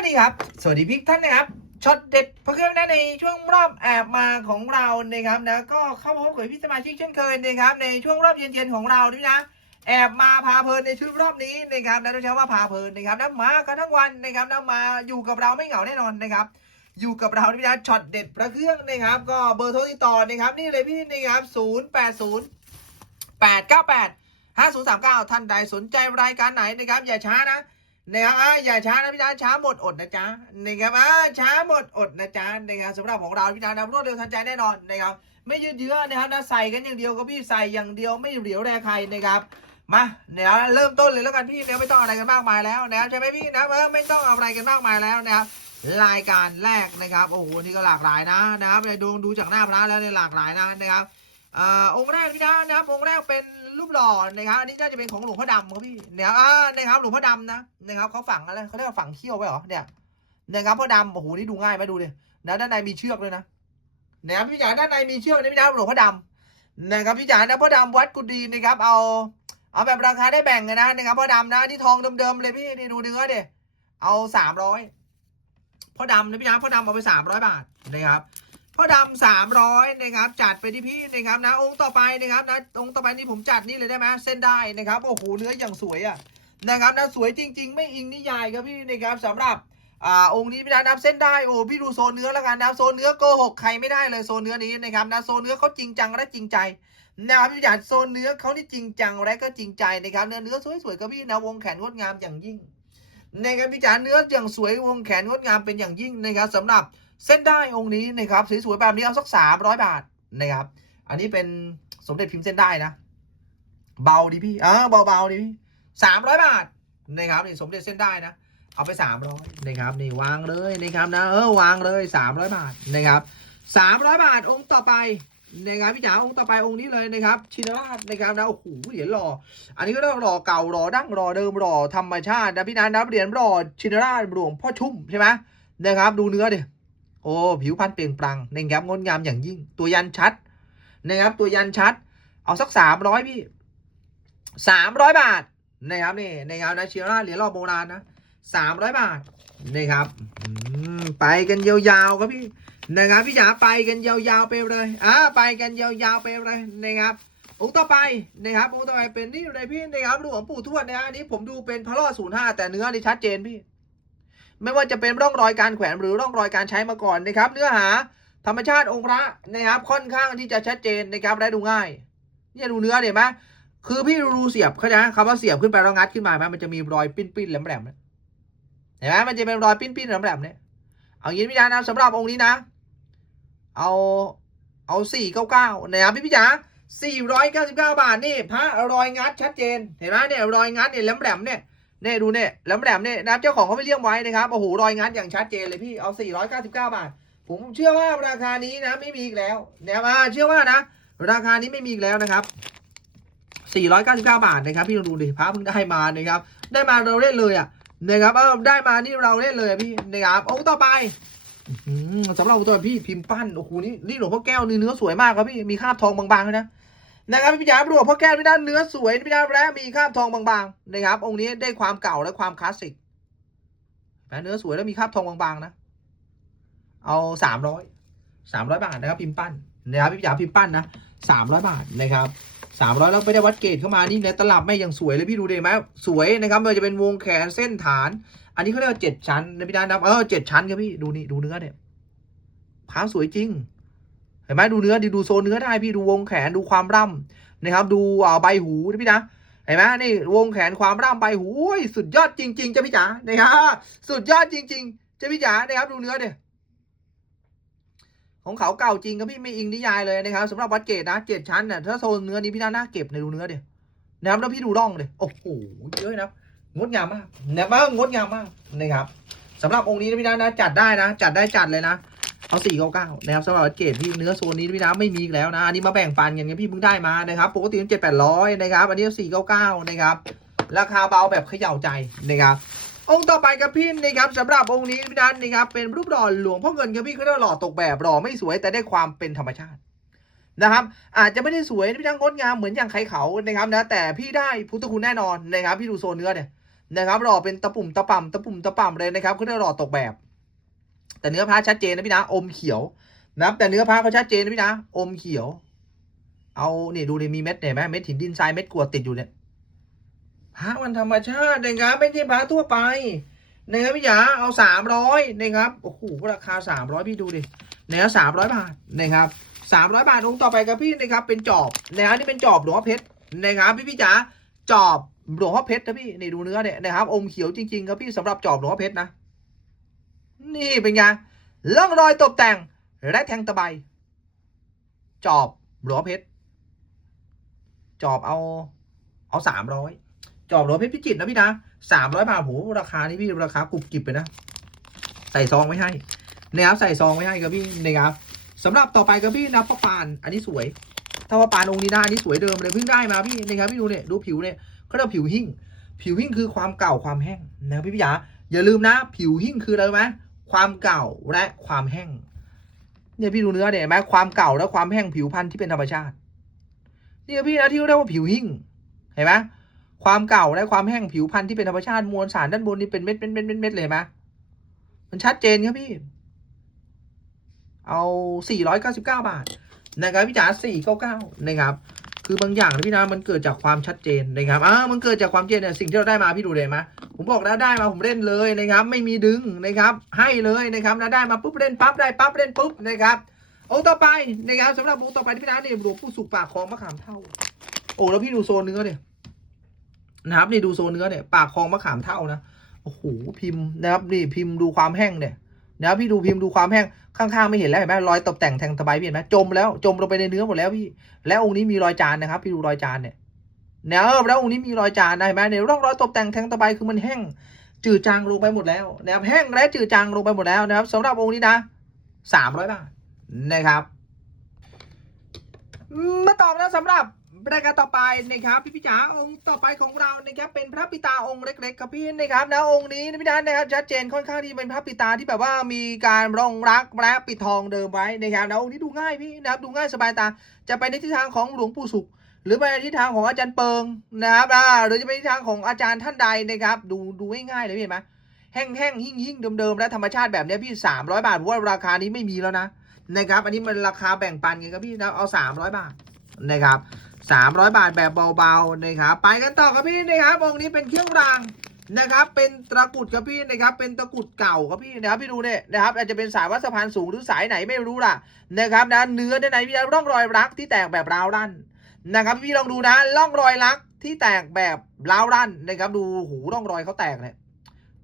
วัสดีครับ สวัสดีพี่ท่านนะครับช็อตเด็ดพระเครื่องนะในช่วงรอบแอบมาของเรานะครับนะก็เข้าพบกับพี่สมาชิกเช่นเคยนะครับในช่วงรอบเย็นๆของเราด้วยนะแอบมาพาเพลินในชุดรอบนี้นะครับนะต้องใช้ว่าพาเพลินนะครับนะมากันทั้งวันนะครับนะมาอยู่กับเราไม่เหงาแน่นอนนะครับ อยู่กับเราด้วยนะช็อตเด็ดพระเครื่องนะครับ ก็เบอร์โทรติดต่อนะครับนี่เลยพี่นะครับ0 8 0 8 9 8 5 0 3 9 ท่านใดสนใจรายการไหนนะครับอย่าช้านะ นะครับอ่าอย่าช้านะพี่ดาช้าหมดอดนะจ๊ะนะครับอ่าช้าหมดอดนะจ๊ะนะครับสำหรับของเราพี่ดานะรวดเร็วทันใจแน่นอนนะครับไม่ยืดเยื้อนะครับนะใส่กันอย่างเดียวก็พี่ใส่อย่างเดียวไม่เหลียวแรใครนะครับมาเดี๋ยวเริ่มต้นเลยแล้วกันพี่เดี๋ยวไม่ต้องอะไรกันมากมายแล้วนะครับใช่ไหมพี่นะเออไม่ต้องอาอะไรกันมากมายแล้วนะครับรายการแรกนะครับโอ้โหนี่ก็หลากหลายนะนะครับดูดูจากหน้าพระแล้วเนี่ยหลากหลายนะนะครับอ่าองค์แรกพี่นะนะครับองค์แรกเป็น รูปหล่อนะครับอันนี้น่าจะเป็นของหลวงพ่อดำครับพี่เนี่ยอ่านะครับหลวงพ่อดำนะนะครับเขาฝังอะไรเขาเรียกว่าฝังเขี้ยวไว้เหรอเนี่ยนะครับพ่อดำโอ้โหนี่ดูง่ายไหมดูดินะด้านในมีเชือกเลยนะนะครับพี่จ๋าด้านในมีเชือกนะพี่นะหลวงพ่อดำนะครับพี่จ๋านะพ่อดำวัดกุดีนะครับเอาเอาแบบราคาได้แบ่งเลยนะนะครับพ่อดำนะที่ทองเดิมๆเลยพี่นี่ดูเนื้อดิเอาสามร้อยพ่อดำนะพี่จ๋าพ่อดำเอาไปสามร้อยบาทนะครับ พ่อดำสามร้อยนะครับ จัดไปที่พี่นะครับนะ องค์ต่อไปนะครับนะ องค์ต่อไปนี่ผมจัดนี่เลยได้ไหมเส้นได้นะครับ โอ้โห เนื้ออย่างสวยอะนะครับนะ สวยจริง ๆ ไม่อิงนิยายครับพี่นะครับสำหรับอ่าองค์นี้พี่นะนับเส้นได้ โอ้พี่ดูโซนเนื้อแล้วกันนะ โซนเนื้อโกหกใครไม่ได้เลยโซนเนื้อนี้นะครับนะ โซนเนื้อเขาจริงจังและจริงใจนะครับพี่จ๋าโซนเนื้อเขานี่จริงจังและก็จริงใจนะครับ เนื้อเนื้อสวยๆครับพี่นะ วงแขนงดงามอย่างยิ่งนะครับพี่จ๋าเนื้ออย่างสวยวงแขนงดงามเป็นอย่างยิ่งนะครับสำหรับ เส้นได้องค์นี้นะครับสวยๆแบบนี้เอาสักสามร้อยบาทนะครับ อันนี้เป็นสมเด็จพิมพ์เส้นได้นะ เบาดิพี่อ่าเบาๆดิพี่สามร้อยบาทนะครับนี่สมเด็จเส้นได้นะเอาไปสามร้อยนะครับนี่วางเลยนะครับนะเออวางเลยสามร้อยบาทนะครับสามร้อยบาทองค์ต่อไปนะครับพี่จ๋าองค์ต่อไปองค์นี้เลยนะครับ ชินราชนะครับนะโอ้โหเหรียญหล่ออันนี้ก็เรียกหล่อเก่าหล่อดั้งหล่อเดิมหล่อธรรมชาตินะพี่นันนะเหรียญหล่อชินราชหลวงพ่อชุ่มใช่ไหมนะครับดูเนื้อดิ โอ้ผิวพรรณเปล่งปลั่งนะครับงดงามอย่างยิ่ง ตัวยันชัดนะครับตัวยันชัด เอาสักสามร้อยพี่สามร้อยบาทนะครับนี่นะครับนะเชียร่าเหรียญรอบโบราณนะสามร้อยบาทนะครับไปกันยาวๆครับพี่นะครับพี่จ๋าไปกันยาวๆไปเลยอ่าไปกันยาวๆไปเลยนะครับองค์ต่อไปนะครับองค์ต่อไปเป็นนี่เลยพี่นะครับหลวงปู่ทวดนะฮะอันนี้ผมดูเป็นพระรอดศูนย์ห้าแต่เนื้อนี่ชัดเจนพี่ ไม่ว่าจะเป็นร่องรอยการแขวนหรือร่องรอยการใช้มาก่อนนะครับ เนื้อหาธรรมชาติองค์พระนะครับ ค่อนข้างที่จะชัดเจนนะครับและดูง่าย เนี่ยดูเนื้อเห็นไหมคือพี่รูเสียบเขาใจไหมคำว่าเสียบขึ้นไปแล้วงัดขึ้นมาไหมมันจะมีรอยปิ้นปิ้นๆแหลมแหลมๆเห็นไหมมันจะเป็นรอยปิ้นปิ้นๆแหลมแหลมๆเนี่ยเอางี้พี่จ๋านะสำหรับองค์นี้นะ เอาเอาสี่เก้าเก้านะครับพี่พี่จ๋าสี่ร้อยเก้าสิบเก้าบาทนี่พระรอยงัดชัดเจน เห็นไหมเนี่ยรอยงัดเนี่ยแหลมแหลมๆเนี่ย เนี่ยดูเนี่ยแหลมแหลมเนี่ยนะเจ้าของเขาไม่เลี้ยงไว้นะครับโอ้โหรอยงัดอย่างชัดเจนเลยพี่เอา499 บาท ผมเชื่อว่าราคานี้นะไม่มีอีกแล้วนะครับอ่าเชื่อว่านะ ราคานี้ไม่มีอีกแล้วนะครับ499 บาทนะครับพี่ลองดูดิพระเพิ่งได้มานะครับ ได้มาเราเล่นเลยอะนะครับเออได้มานี่เราเล่นเลยพี่นะครับองค์ต่อไปสำหรับต่อไปพี่พิมพ์ปั้นโอ้โหนี่นี่หลวงพ่อแก้วนี่เนื้อสวยมากครับพี่มีคราบทองบางๆด้วยนะ นะครับพี่จ๋าหลวงพ่อแก้วพี่ด้านเนื้อสวยพี่ดานและมีคราบทองบางๆนะครับ องค์นี้ได้ความเก่าและความคลาสสิกนะเนื้อสวยแล้วมีคราบทองบางๆนะ เอาสามร้อยสามร้อยบาทนะครับพิมพ์ปั้นนะครับพี่จ๋าพิมพ์ปั้นนะสามร้อยบาทนะครับสามร้อยแล้วไปได้วัดเกตเข้ามานี่ในตลับไม่ยังสวยเลยพี่ดูดิไหมสวยนะครับม่ว่าจะเป็นวงแขนเส้นฐาน อันนี้เขาเรียกว่าเจ็ดชั้นนะพี่ดานนะเออเจ็ดชั้นครับพี่ดูนี่ดูเนื้อเนี่ยพาสวยจริง ห็นไหมดูเนื้อดีดูโซนเนื้อได้พี่ดูวงแขนดูความร่ำนะครับ ดูใบหูนะพี่นะเห็นไหมนี่วงแขนความร่ำใบหูสุดยอดจริงๆจ้ะพี่จ๋านะครับสุดยอดจริงๆจ้ะพี่จ๋านะครับดูเนื้อเดียของเขาเก่าจริงครับพี่ไม่อิงนิยายเลยนะครับสำหรับวัดเกตนะเจ็ดชั้นเนี่ยถ้าโซนเนื้อนี้พี่น่าน่าเก็บในดูเนื้อเดียนะครับแล้วพี่ดูร่องเลยโอ้โหเยอะนะงดงามมากเนี่ยมากงดงามมากนะครับสำหรับองค์นี้นะพี่น่านะจัดได้นะ จัดได้จัดเลยนะ เอาสี่เก้าเก้านะครับสำหรับเกตที่เนื้อโซนนี้พี่น้ำไม่มีแล้วนะ อันนี้มาแบ่งปันกันไงพี่เพิ่งได้มานะครับ ปกติมันเจ็ดแปดร้อยนะครับ อันนี้สี่เก้าเก้านะครับ ราคาเบาแบบเขย่าใจนะครับ องค์ต่อไปครับพี่นะครับสำหรับองค์นี้พี่นันนะครับ เป็นรูปหล่อหลวงพ่อเงินครับพี่เขาเรียกว่าหล่อตกแบบหล่อไม่สวยแต่ได้ความเป็นธรรมชาตินะครับ อาจจะไม่ได้สวยพี่นันงดงามเหมือนอย่างใครเขานะครับนะ แต่พี่ได้พุทธคุณแน่นอนนะครับ พี่ดูโซนเนื้อเนี่ยนะครับหล่อเป็นตะปุ่มตะป่ำตะปุ่มตะป่ำเลยนะครับเขาเรียกหล่อตกแบบ แต่เนื้อผ้าชัดเจนนะพี่นะ อมเขียวนะครับแต่เนื้อผ้าเขาชัดเจนนะพี่นะ อมเขียว เอาเนี่ยดูดิมีเม็ดเนี่ยไหมเม็ดหินดินทรายเม็ดกรวดติดอยู่เนี่ยผ้ามันธรรมชาตินะครับไม่ใช่ผ้าทั่วไปนะครับพี่จ๋าเอาสามร้อยนะครับโอ้โหราคาสามร้อยพี่ดูดิเนี่ยสามร้อยบาทนะครับสามร้อยบาทองค์ต่อไปครับพี่นะครับ เป็นจอบนะครับนี่เป็นจอบหลวงพ่อเพชรนะครับพี่พี่จ๋าจอบหลวงพ่อเพชรนะพี่นี่ดูเนื้อเนี่ยนะครับอมเขียวจริงๆครับพี่สำหรับจอบหลวงพ่อเพชรนะ นี่เป็นไงล่องรอยตกแต่ง และแทงตะไบจอบหลวงเพชร จอบเอา เอาสามร้อยจอบหลวงเพชรพิจิตนะพี่นะสามร้อยบาทโหราคานี่พี่ราคากรุบกริบไปนะ ใส่ซองไว้ให้นะครับใส่ซองไว้ให้ครับพี่นะครับสำหรับต่อไปครับพี่นะพระปาน อันนี้สวย ถ้าพระปานองค์นี้นะอันนี้สวยเดิมเลยเพิ่งได้มาพี่นะครับพี่ดูเนี่ยดูผิวเนี่ยเขาเรียกว่าผิวหิ่งผิวหิ่งคือความเก่าความแห้งนะครับพี่พี่ยาอย่าลืมนะ ผิวหิ่งคืออะไรไหม ความเก่าและความแห้ง เนี่ยพี่ดูเนื้อเนี่ยเห็นไหมความเก่าและความแห้งผิวพันธุ์ที่เป็นธรรมชาติเนี่ยพี่นะที่เขาเรียกว่าผิวหิ่งเห็นไหมความเก่าและความแห้งผิวพันธุ์ที่เป็นธรรมชาติมวลสารด้านบนนี่เป็นเม็ดเป็นเม็ดเป็นเม็ดเลยไหมมันชัดเจนครับพี่ เอา 499 บาทนะครับพี่จ๋า499นะครับ คือบางอย่างนะพี่นะมันเกิดจากความชัดเจนนะครับอ่ามันเกิดจากความเจนเนี่ยสิ่งที่เราได้มาพี่ดูเลยไหมผมบอกแล้วได้มาผมเล่นเลยนะครับ ไม่มีดึงนะครับ ให้เลยนะครับนะได้มาปุ๊บเล่นปั๊บได้ปั๊บเล่นปุ๊บนะครับโองค์ต่อไปนะครับสำหรับโองค์ต่อไปที่พี่นะเนี่ยหลวงปู่สุกปากคลองมะขามเท่า โอ้แล้วพี่ดูโซนเนื้อเนี่ยนะครับนี่ดูโซนเนื้อเนี่ยปากคลองมะขามเท่านะโอ้โหพิมพ์นะครับนี่พิมพ์ดูความแห้งเนี่ย นะครับพี่ดูพิมพ์ดูความแห้งข้างๆไม่เห็นแล้วเห็นไหมรอยตกแต่งแทงตะไบพี่เห็นไหมจมแล้วจมลงไปในเนื้อหมดแล้วพี่ และองค์นี้มีรอยจานนะครับพี่ดูรอยจานเนี่ยเนี่ยแล้วองค์นี้มีรอยจานนะเห็นไหมเนี่ยร่องรอยตกแต่งแทงตะไบคือมันแห้ง จืดจางลงไปหมดแล้วนะครับแห้งและจืดจางลงไปหมดแล้วนะครับสำหรับองค์นี้นะสามร้อยบาทนะครับมาต่อนะสำหรับ รายการต่อไปนะครับพี่พี่จ๋าองค์ต่อไปของเรานะครับเป็นพระปิตาองค์เล็กๆครับพี่นะครับนะองค์นี้นะพี่นะนนะครับชัดเจนค่อนข้างที่เป็นพระปิตาที่แบบว่ามีการรองรักและปิดทองเดิมไว้นะครับนะองค์นี้ดูง่ายพี่นะครับดูง่ายสบายตา จะไปในทิศทางของหลวงปู่สุข หรือไปในทิศทางของอาจารย์เปิงนะครับหรือจะไปในทิศทางของอาจารย์ท่านใดนะครับ ดูดูง่ายๆเลยพี่เห็นไหมแห้งแห้งหิ่งหิ่งเดิมๆและธรรมชาติแบบนี้พี่สามร้อยบาทผมว่าราคานี้ไม่มีแล้วนะนะครับ อันนี้มันราคาแบ่งปันไงครับพี่นะเอาสามร้อยบาทนะครับ สามร้อยบาทแบบเบาๆนะครับไปกันต่อครับพี่นะครับองค์นี้เป็นเครื่องรางนะครับ เป็นตะกุดครับพี่นะครับ เป็นตะกุดเก่าครับพี่นะครับพี่ดูเนี่ยนะครับ อาจจะเป็นสายวัดสะพานสูงหรือสายไหนไม่รู้ล่ะนะครับนะเนื้อด้านในพี่ร่องรอยรักที่แตกแบบราวรั่นนะครับ พี่ลองดูนะร่องรอยรักที่แตกแบบราวรั่นนะครับ ดูหูร่องรอยเขาแตกเนี่ย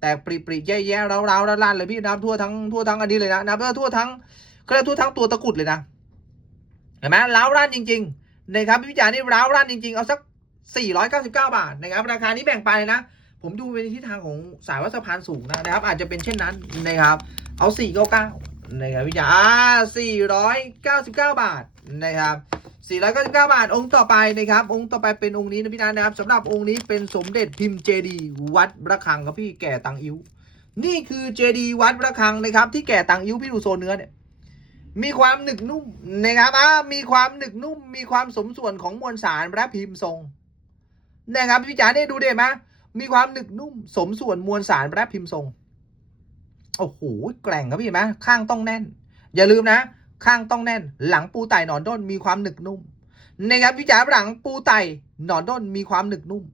แตกปริปริแย่แย่ร้าวร้าวรั่นเลยพี่นะครับทั่วทั้งทั่วทั้งอันนี้เลยนะนะครับทั่วทั้งก็เรียทั่วทั้งตัวตะกุดเลยนะเห็นไหมร้าวรั่นจริง ๆ นะครับพี่พิจารณ์นี่ร้าวรั่นจริงๆ เอาสัก 499 บาทนะครับ ราคานี้แบ่งไปนะ ผมดูเป็นทิศทางของสายวัดสะพานสูงนะนะครับ อาจจะเป็นเช่นนั้นนะครับ เอา 499 นะครับพี่จ๋า499 บาทนะครับ499 บาท องค์ต่อไปนะครับ องค์ต่อไปเป็นองค์นี้นะพี่นัทนะครับสำหรับองค์นี้เป็นสมเด็จพิมพ์เจดีวัดระฆังครับพี่แก่ตังอิ้วนี่คือเจดีวัดระฆังนะครับ ที่แก่ตังอิ้วพี่ดูโซนเนื้อเนี่ย มีความหนึกนุ่มนะครับอ่ามีความหนึกนุ่ม มีความสมส่วนของมวลสารและพิมพ์ทรงนะครับพี่จ๋าเนี่ยดูเด่นไหมมีความหนึกนุ่ม สมส่วนมวลสารและพิมพ์ทรงโอ้โหแกร่งครับพี่เห็นไหมข้างต้องแน่น อย่าลืมนะ ข้างต้องแน่น หลังปูไต่หนอนด้นมีความหนึกนุ่มนะครับพี่จ๋าหลังปูไต่หนอนด้นมีความหนึกนุ่ม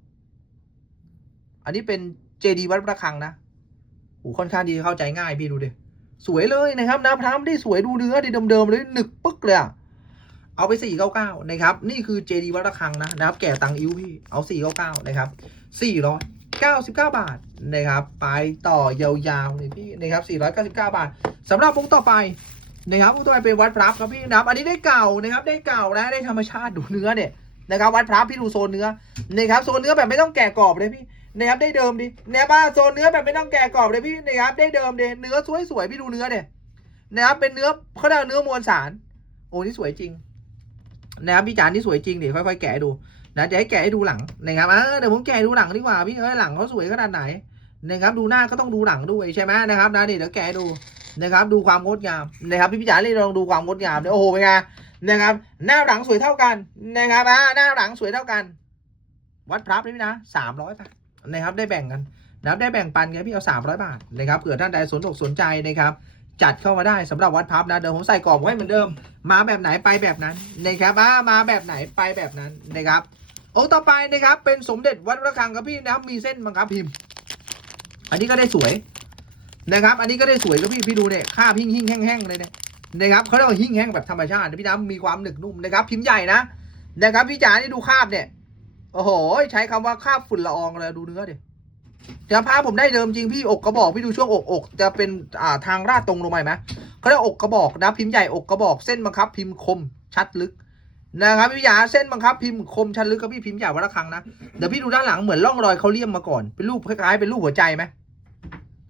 อันนี้เป็นเจดีวัดระฆังนะโอ้ค่อนข้างดีเข้าใจง่ายพี่ดูดิ สวยเลยนะครับนะพระไม่ได้สวยดูเนื้อดีเดิมๆเลยหนึกปึ๊กเลยอะเอาไปสี่เก้าเก้านะครับนี่คือเจดีวัดระฆังนะนะครับ แก่ตังอิ้วพี่เอาสี่เก้าเก้านะครับสี่ร้อยเก้าสิบเก้าบาทนะครับไปต่อยาวๆเลยพี่นะครับสี่ร้อยเก้าสิบเก้าบาทสำหรับองต่อไปนะครับองค์ต่อไปเป็นวัดพระครับพี่นะครับอันนี้ได้เก่านะครับได้เก่าและได้ธรรมชาติดูเนื้อเนี่ยนะครับวัดพระพี่ดูโซนเนื้อนะครับโซนเนื้อแบบไม่ต้องแกะกรอบเลยพี่ นะครับได้เดิมดิเนี่ยบ้าโซนเนื้อแบบไม่ต้องแกะกรอบเลยพี่นะครับได้เดิมดิเนื้อสวยๆพี่ดูเนื้อเนี่ยนะครับเป็นเนื้อเขาเรียกเนื้อมวลสารโอ้นี่สวยจริงนะครับพี่จานนี่สวยจริงเดี๋ยวค่อยๆแกะดูนะจะให้แกะให้ดูหลังนะครับอ่าเดี๋ยวผมแกะดูหลังดีกว่าพี่เอ้ยหลังเขาสวยขนาดไหนนะครับดูหน้าก็ต้องดูหลังด้วยใช่ไหมนะครับนะนี่เดี๋ยวแกะดูนะครับดูความงดงามนะครับพี่พิจารณ์นี่ลองดูความงดงามเนี่ยโอ้โหเป็นไงนะครับหน้าหลังสวยเท่ากันนะครับอ่าหน้าหลังสวยเท่ากัน วัดพระนี่นะสามร้อยบาท นะครับได้แบ่งกันนะครับได้แบ่งปันกันพี่เอา300บาทนะครับเผื่อท่านใดสนอกสนใจนะครับจัดเข้ามาได้สำหรับวัดพับนะเดี๋ยวผมใส่กรอบไว้เหมือนเดิม มาแบบไหนไปแบบนั้นนะครับอ่ามาแบบไหนไปแบบนั้นนะครับองค์ต่อไปนะครับเป็นสมเด็จวัดระฆังครับพี่นะครับมีเส้นบังคับพิมพ์อันนี้ก็ได้สวยนะครับ อันนี้ก็ได้สวยครับพี่พี่ดูเนี่ยค่าบหิ้งหิ้งแห้งๆเลยเนี่ยนะครับเขาเรียกว่าหิ้งแห้งแบบธรรมชาตินะพี่น้ำมีความหนึบนุ่มนะครับพิมพ์ใหญ่นะนะครับพี่จ๋านี่ดูคาบเนี่ย โอ้โห ใช้คำว่าคาบฝุ่นละอองเลยดูเนื้อดิจะพาผมได้เดิมจริงพี่อกกระบอกพี่ดูช่วงอกอกจะเป็นอ่าทางราดตรงลงไปไหมเขาเรียกอกกระบอกนะพิมพ์ใหญ่อกกระบอกเส้นบังคับ พิมพ์คมชัดลึกนะครับพี่จ๋าเส้นบังคับพิมพ์คมชัดลึกครับพี่พิมพ์ใหญ่วัดระฆังนะเดี๋ยวพี่ดูด้านหลังเหมือนร่องรอยเขาเลี่ยมมาก่อนเป็นรูปคล้ายๆเป็นรูปหัวใจไหม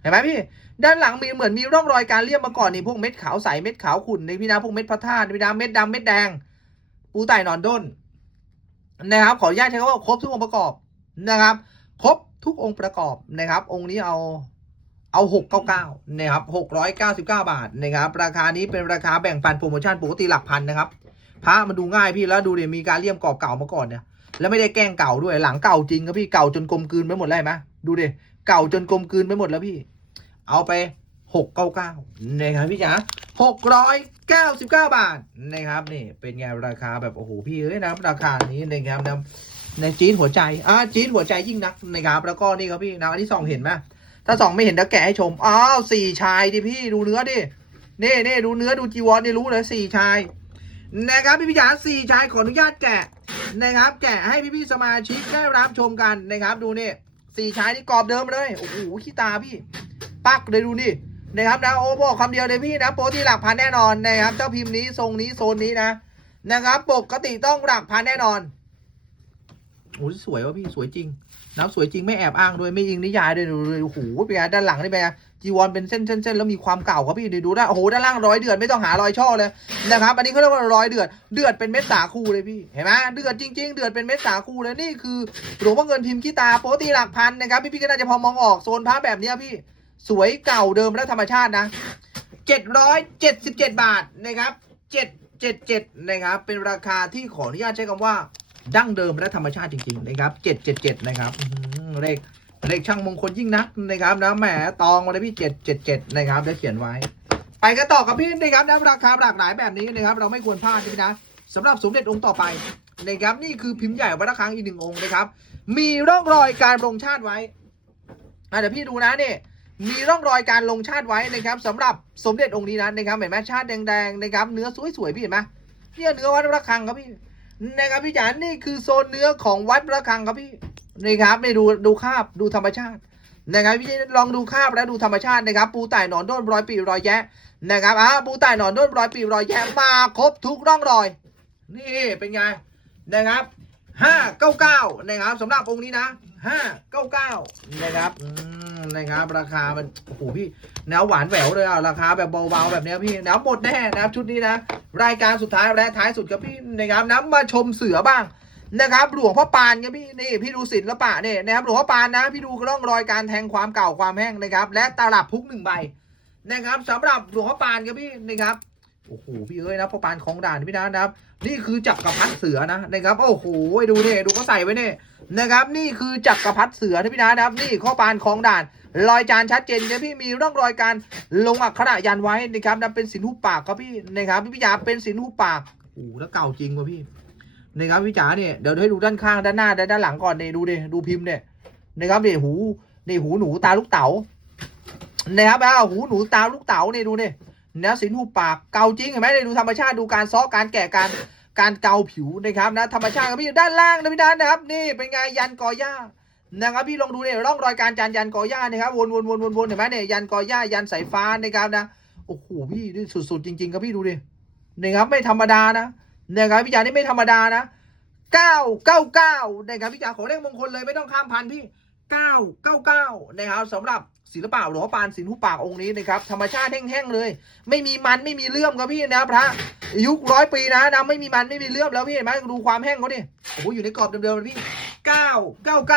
เห็นไหมพี่ ด้านหลังมีเหมือนมีร่องรอยการเลี่ยมมาก่อนนี่พวกเม็ดขาวใสเม็ดขาวขุ่นในพี่นะพวกเม็ดพระธาตุพี่นะเม็ดดำเม็ดแดง ปูไต่นอนด้น นะครับขออนุญาตใช้คำว่าครบทุกองค์ประกอบนะครับ ครบทุกองค์ประกอบนะครับ องค์นี้เอาเอาหกเก้าเก้านะครับหกร้อยเก้าสิบเก้าบาทนะครับ ราคานี้เป็นราคาแบ่งปันโปรโมชั่นปกติหลักพันนะครับพระมันดูง่ายพี่แล้วดูเดี๋ยมีการเลี่ยมกรอบเก่ามาก่อนเนี่ยแล้วไม่ได้แกล้งเก่าด้วยหลังเก่าจริงครับพี่เก่าจนกลมกลืนไปหมดเลยไหมดูดิเก่าจนกลมกลืนไปหมดแล้วพี่ เอาไป หกเก้าเก้านะครับพี่จ๋าหกร้อยเก้าสิบเก้าบาทนะครับนี่เป็นไงราคาแบบโอ้โหพี่เอ้ยนะราคานี้นะครับนะในจี๊ดหัวใจอ่าจี๊ดหัวใจยิ่งนักนะครับแล้วก็นี่ครับพี่นะอันที่สองเห็นไหมถ้าสองไม่เห็นเดี๋ยวแกะให้ชมอ้าวสี่ชายดิพี่ดูเนื้อดิเน่เน่ดูเนื้อดูจีวรนี่ยรู้เลยสี่ชายนะครับพี่พี่จ๋าสี่ชายขออนุญาตแกะนะครับ แกะให้พี่พี่ๆสมาชิกได้รับชมกันนะครับ ดูนี่สี่ชายนี่กรอบเดิมเลยโอ้โหขี้ตาพี่ ปักเลยดูนี่ นะครับนะโอ้บอกคำเดียวเลยพี่นะโปรที่หลักพันแน่นอนนะครับเจ้าพิมพ์นี้ทรงนี้โซนนี้นะนะครับ ปกติต้องหลักพันแน่นอนโอ้สวยวะพี่สวยจริงน้ำสวยจริงไม่แอบอ้างด้วยไม่ยิงนิยายด้วยดูเลยโอ้โหเป็นไงด้านหลังนี่เป็นไงจีวรเป็นเส้นเส้นเส้นแล้วมีความเก่าครับพี่ดูได้โอ้โหด้านล่างร้อยเดือดไม่ต้องหารอยช่อเลยนะครับอันนี้เขาเรียกว่าร้อยเดือดเดือดเป็นเม็ดสาคูเลยพี่เห็นไหมเดือดจริง ๆ เดือดเป็นเม็ดสาคูเลยนี่คือหลวงพ่อเงินพิมพ์ขี้ตาโปกติหลักพันนะครับพี่ๆก็น่าจะพอมองออกโซนพระแบบนี้พี่ สวยเก่าเดิมและธรรมชาตินะ 777 บาทนะครับ 777 นะครับ เป็นราคาที่ขออนุญาตใช้คำว่า ดั้งเดิมและธรรมชาติจริงๆนะครับ 777 นะครับเลขเลขช่างมงคลยิ่งนักนะครับนะแหมตองมาเลยพี่ 777 นะครับได้เขียนไว้ ไปกันต่อกับพี่นะครับนะราคาหลากหลายแบบนี้นะครับ เราไม่ควรพลาดนะสำหรับสมเด็จองค์ต่อไปนะครับนี่คือพิมพ์ใหญ่วัดระฆังอีกหนึ่งองค์นะครับ มีร่องรอยการลงชาติไว้อะเดี๋ยวพี่ดูนะเนี่ย มีร่องรอยการลงชาติไว้นะครับสำหรับสมเด็จองค์นี้นั้นนะครับเห็นไหมชาติแดงๆนะครับเนื้อสวยๆพี่เห็นไหมเนี่ยเนื้อวัดระฆังครับพี่นะครับพี่จ๋านี่คือโซนเนื้อของวัดระฆังครับพี่นี่ครับไม่ดูดูคาบดูธรรมชาตินะครับพี่ลองดูคาบแล้วดูธรรมชาตินะครับ ปูไต่หนอนด้นรอยปีรอยแยะนะครับอ่าปูไต่หนอนด้นรอยปีรอยแยะมาครบทุกร่องรอย นี่เป็นไงนะครับห้าเก้าเก้านะครับสำหรับองค์นี้นะ ห้าเก้าเก้านะครับอืมนะครับราคามันโอ้โหพี่แนวหวานแหววเลยอะราคาแบบเบาๆแบบเนี้ยพี่แนวหมดแน่นะครับชุดนี้นะ รายการสุดท้ายและท้ายสุดครับพี่นะครับน้ำมาชมเสือบ้างนะครับหลวงพ่อปานครับพี่นี่พี่ดูศิลปะเนี่ยนะครับหลวงพ่อปานนะ พี่ดูร่องรอยการแทงความเก่าความแห้งนะครับ และตลับพุกหนึ่งใบนะครับสำหรับหลวงพ่อปานครับพี่นะครับโอ้โหพี่เอ้ยนะพ่อปานของด่านพี่นะนะครับ นี่คือจักรพรรดิเสือนะนะครับโอ้โหดูเนี่ยดูเขาใส่ไว้เนี่ย นะครับ นี่คือจักรพรรดิเสือนะพี่นะนะครับ นี่ข้อปานของด่านรอยจานชัดเจนนะพี่มีร่องรอยการลงอักขระยันไว้นะครับนะเป็นสินหูปากครับพี่นะครับพี่พิจาเป็นสินหูปากโอ้โหแล้วเก่าจริงว่ะพี่นะครับพี่จ๋าเนี่ยเดี๋ยวให้ดูด้านข้างด้านหน้าด้านหลังก่อนเนี่ยดูดิดูพิมพ์เนี่ยนะครับเนี่ยหูนี่หูหนูตาลูกเต๋านะครับอ้าหูหนูตาลูกเต๋าเนี่ยดูเนี่ยเนื้อสินหูปากเก่าจริงเห็นไหมได้ดูธรรมชาติดูการซ้อการแกะการ การเกาผิวนะครับนะธรรมชาติครับพี่ด้านล่างนะพี่ด้านนะครับ นี่เป็นไงยันกอหญ้านะครับพี่ลองดูเนี่ยร่องรอยการจานยันกอหญ้านะครับวนวนวนวนวนเห็นไหมเนี่ยยันกอหญ้ายันสายฟ้านะครับนะโอ้โหพี่นี่สุดๆจริง ๆ ครับพี่ดูดินะครับไม่ธรรมดานะนะครับพี่จ๋านี่ไม่ธรรมดานะเก้าเก้าเก้านะครับพี่จ๋าขอเลขมงคลเลยไม่ต้องข้ามพันพี่ 999 นะครับสำหรับศิลปะหลวงพ่อปานสินหูปากองค์นี้นะครับธรรมชาติแห้งๆเลย ไม่มีมันไม่มีเลื่อมครับพี่นะพระยุคร้อยปีนะนะไม่มีมันไม่มีเลื่อมแล้วพี่เห็นไหมดูความแห้งเขาดิโอ้โหอยู่ในกรอบเดิมๆเลยพี่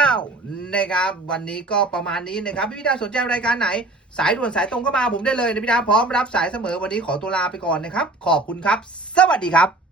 999 นะครับ วันนี้ก็ประมาณนี้นะครับพี่พิดาสนใจรายการไหน สายด่วนสายตรงก็มาผมได้เลยนะพี่ดาพร้อมรับสายเสมอวันนี้ขอตัวลาไปก่อนนะครับ ขอบคุณครับ สวัสดีครับ